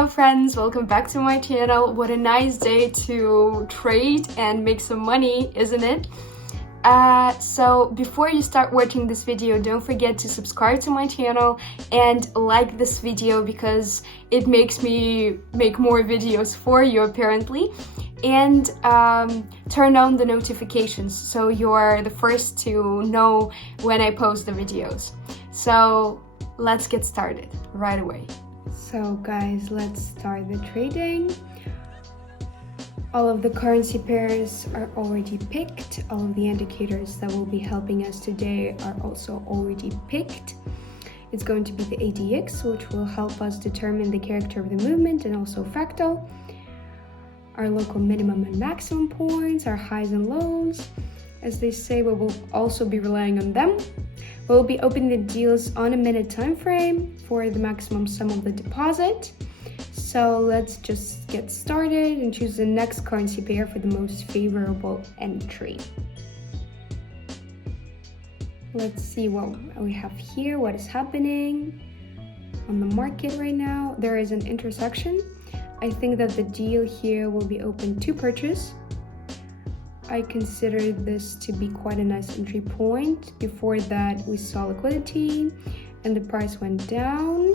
Hello friends, welcome back to my channel. What a nice day to trade and make some money, isn't it? So before you start watching this video, don't forget to subscribe to my channel and like this video because it makes me make more videos for you apparently. And turn on the notifications so you're the first to know when I post the videos. So let's get started right away. So guys, let's start the trading. All of the currency pairs are already picked. All of the indicators that will be helping us today are also already picked. It's going to be the ADX, which will help us determine the character of the movement, and also fractal. Our local minimum and maximum points, our highs and lows. As they say, we will also be relying on them. We'll be opening the deals on a minute time frame for the maximum sum of the deposit. So let's just get started and choose the next currency pair for the most favorable entry. Let's see what we have here, what is happening on the market right now. There is an intersection. I think that the deal here will be open to purchase. I consider this to be quite a nice entry point. Before that, we saw liquidity and the price went down.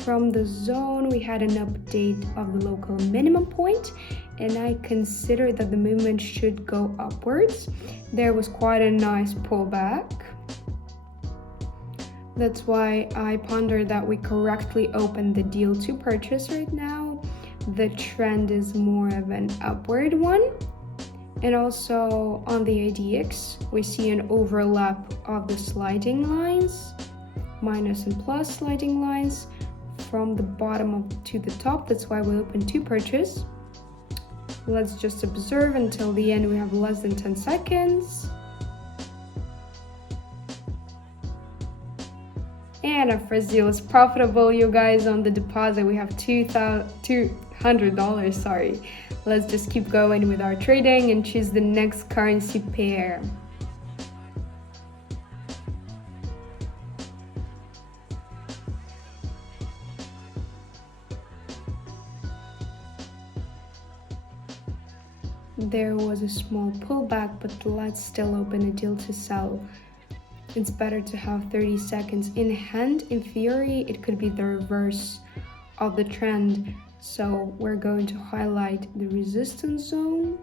From the zone, we had an update of the local minimum point, and I consider that the movement should go upwards. There was quite a nice pullback. That's why I ponder that we correctly opened the deal to purchase right now. The trend is more of an upward one. And also on the ADX, we see an overlap of the sliding lines, minus and plus sliding lines from the bottom to the top. That's why we open to purchase. Let's just observe until the end. We have less than 10 seconds. And our first deal is profitable, you guys. On the deposit, we have $200, sorry. Let's just keep going with our trading and choose the next currency pair. There was a small pullback, but let's still open a deal to sell. It's better to have 30 seconds in hand. In theory, it could be the reverse of the trend. So we're going to highlight the resistance zone.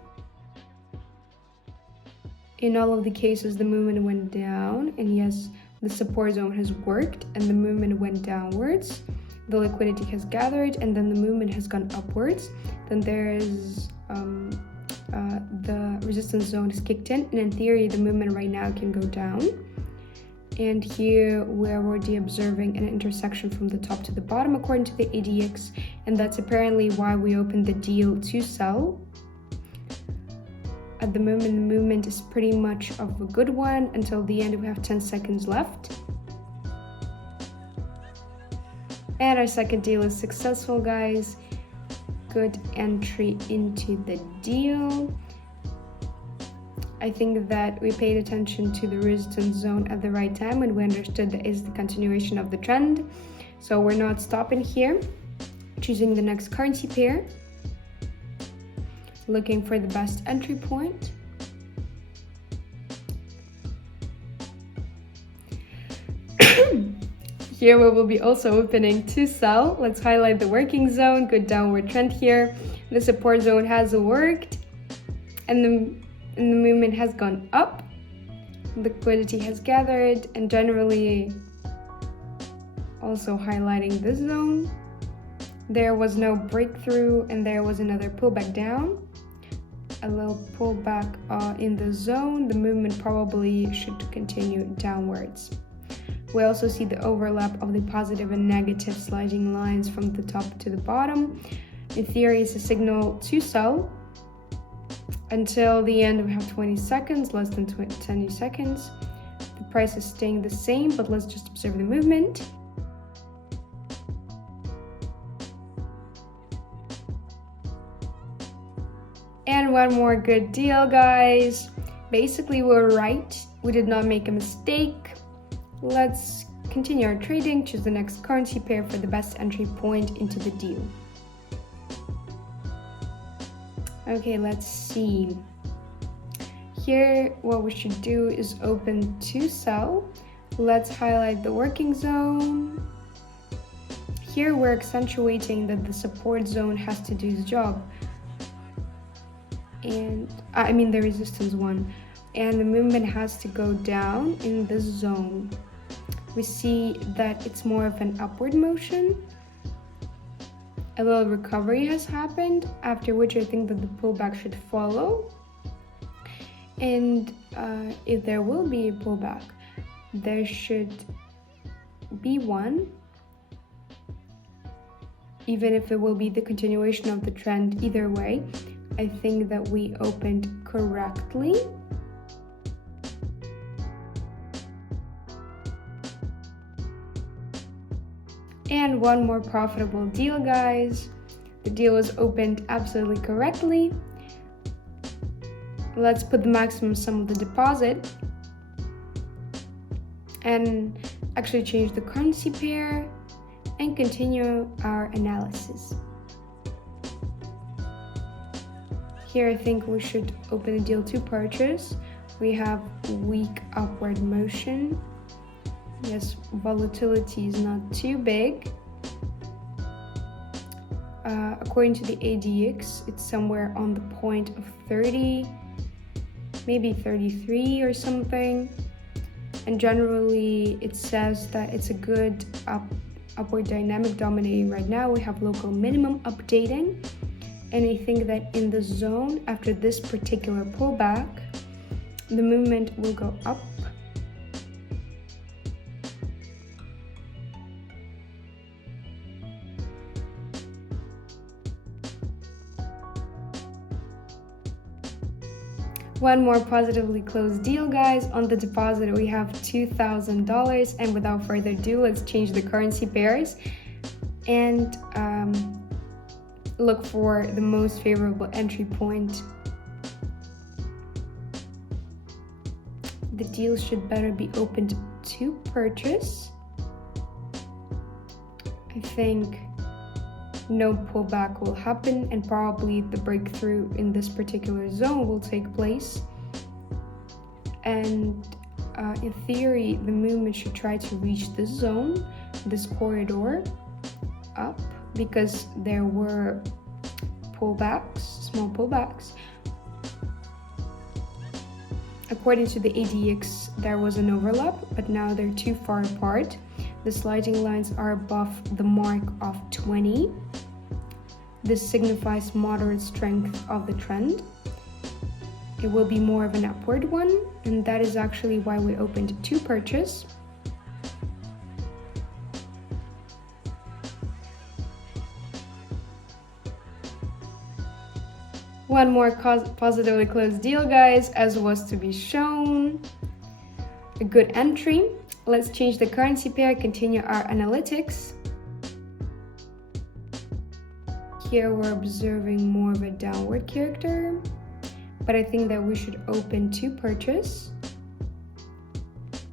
In all of the cases, the movement went down, and yes, the support zone has worked and the movement went downwards. The liquidity has gathered and then the movement has gone upwards. Then there is the resistance zone is kicked in, and in theory, the movement right now can go down. And here we're already observing an intersection from the top to the bottom according to the ADX, and that's apparently why we opened the deal to sell. At the moment, the movement is pretty much of a good one. Until the end, we have 10 seconds left. And our second deal is successful, guys. Good entry into the deal. I think that we paid attention to the resistance zone at the right time when we understood that is the continuation of the trend. So we're not stopping here. Choosing the next currency pair. Looking for the best entry point. Here we will be also opening to sell. Let's highlight the working zone. Good downward trend here. The support zone has worked and the movement has gone up. Liquidity has gathered, and generally also highlighting this zone. There was no breakthrough and there was another pullback down. A little pullback in the zone. The movement probably should continue downwards. We also see the overlap of the positive and negative sliding lines from the top to the bottom. In theory, it's a signal to sell. Until the end, we have 20 seconds, less than 20 seconds. The price is staying the same, but let's just observe the movement. And one more good deal, guys. Basically, we're right. We did not make a mistake. Let's continue our trading, choose the next currency pair for the best entry point into the deal. Okay, let's see. Here, what we should do is open to sell. Let's highlight the working zone. Here we're accentuating that the support zone has to do its job. And I mean the resistance one. And the movement has to go down in this zone. We see that it's more of an upward motion. A little recovery has happened, after which I think that the pullback should follow. And if there will be a pullback, there should be one, even if it will be the continuation of the trend. Either way, I think that we opened correctly. And one more profitable deal, guys. The deal was opened absolutely correctly. Let's put the maximum sum of the deposit and actually change the currency pair and continue our analysis. Here I think we should open a deal to purchase. We have weak upward motion. Yes, volatility is not too big. According to the ADX, it's somewhere on the point of 30, maybe 33 or something. And generally, it says that it's a good upward dynamic dominating right now. We have local minimum updating. And I think that in the zone, after this particular pullback, the movement will go up. One more positively closed deal, guys. On the deposit, we have $2,000. And without further ado, let's change the currency pairs and look for the most favorable entry point. The deal should better be opened to purchase. I think no pullback will happen, and probably the breakthrough in this particular zone will take place. And in theory, the movement should try to reach this zone, this corridor up, because there were pullbacks, small pullbacks. According to the ADX, there was an overlap, but now they're too far apart. The sliding lines are above the mark of 20. This signifies moderate strength of the trend. It will be more of an upward one, and that is actually why we opened to purchase. One more positively closed deal, guys, as was to be shown. A good entry. Let's change the currency pair, continue our analytics. Here we're observing more of a downward character, but I think that we should open to purchase.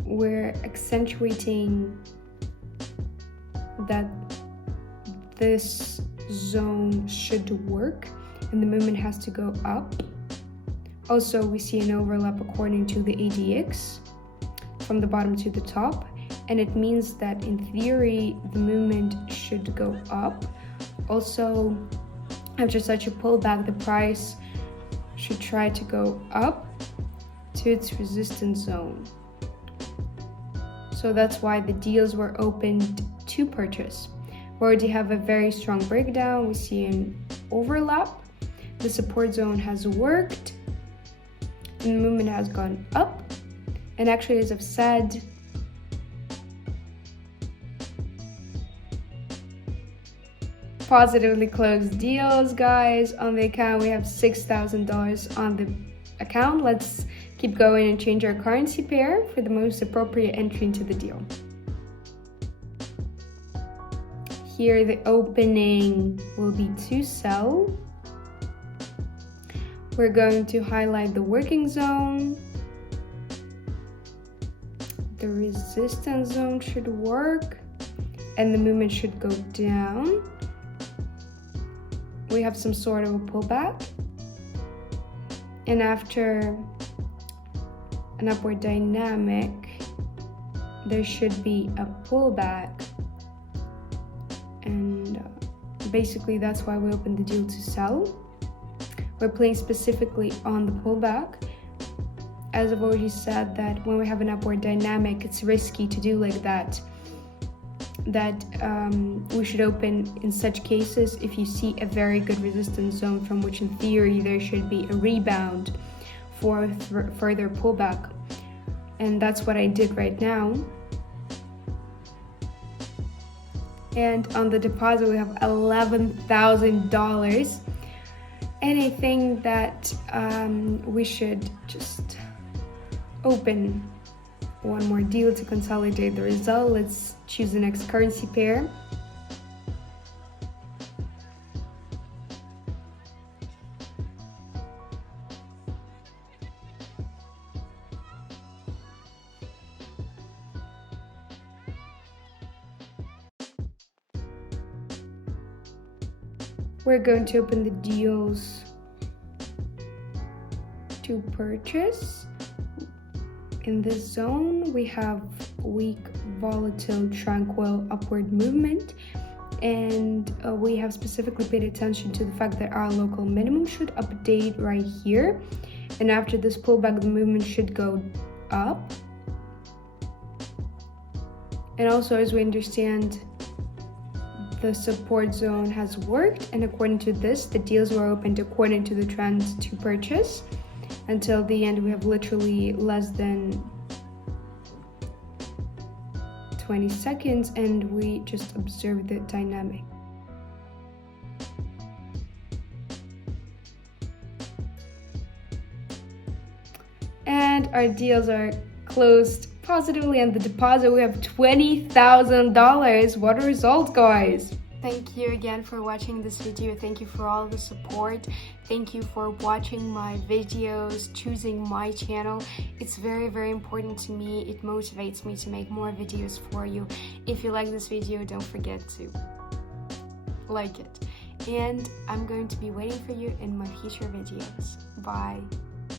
We're accentuating that this zone should work and the movement has to go up. Also, we see an overlap according to the ADX from the bottom to the top, and it means that in theory the movement should go up. Also, after such a pullback, the price should try to go up to its resistance zone. So that's why the deals were opened to purchase. We already have a very strong breakdown. We see an overlap. The support zone has worked and the movement has gone up. And actually, as I've said, positively closed deals, guys. On the account, we have $6,000 on the account. Let's keep going and change our currency pair for the most appropriate entry into the deal. Here, the opening will be to sell. We're going to highlight the working zone. The resistance zone should work and the movement should go down. We have some sort of a pullback. And after an upward dynamic, there should be a pullback. And basically that's why we opened the deal to sell. We're playing specifically on the pullback. As I've already said, that when we have an upward dynamic, it's risky to do like that. We should open in such cases if you see a very good resistance zone from which in theory there should be a rebound for further pullback. And that's what I did right now. And on the deposit we have $11,000. And I think that we should just open one more deal to consolidate the result. Let's choose the next currency pair. We're going to open the deals to purchase. In this zone, we have weak, volatile, tranquil upward movement. And we have specifically paid attention to the fact that our local minimum should update right here. And after this pullback, the movement should go up. And also, as we understand, the support zone has worked, and according to this, the deals were opened according to the trend to purchase. Until the end, we have literally less than 20 seconds, and we just observe the dynamic. And our deals are closed positively, and the deposit, we have $20,000. What a result, guys! Thank you again for watching this video. Thank you for all the support. Thank you for watching my videos, choosing my channel. It's very, very important to me. It motivates me to make more videos for you. If you like this video, don't forget to like it. And I'm going to be waiting for you in my future videos. Bye.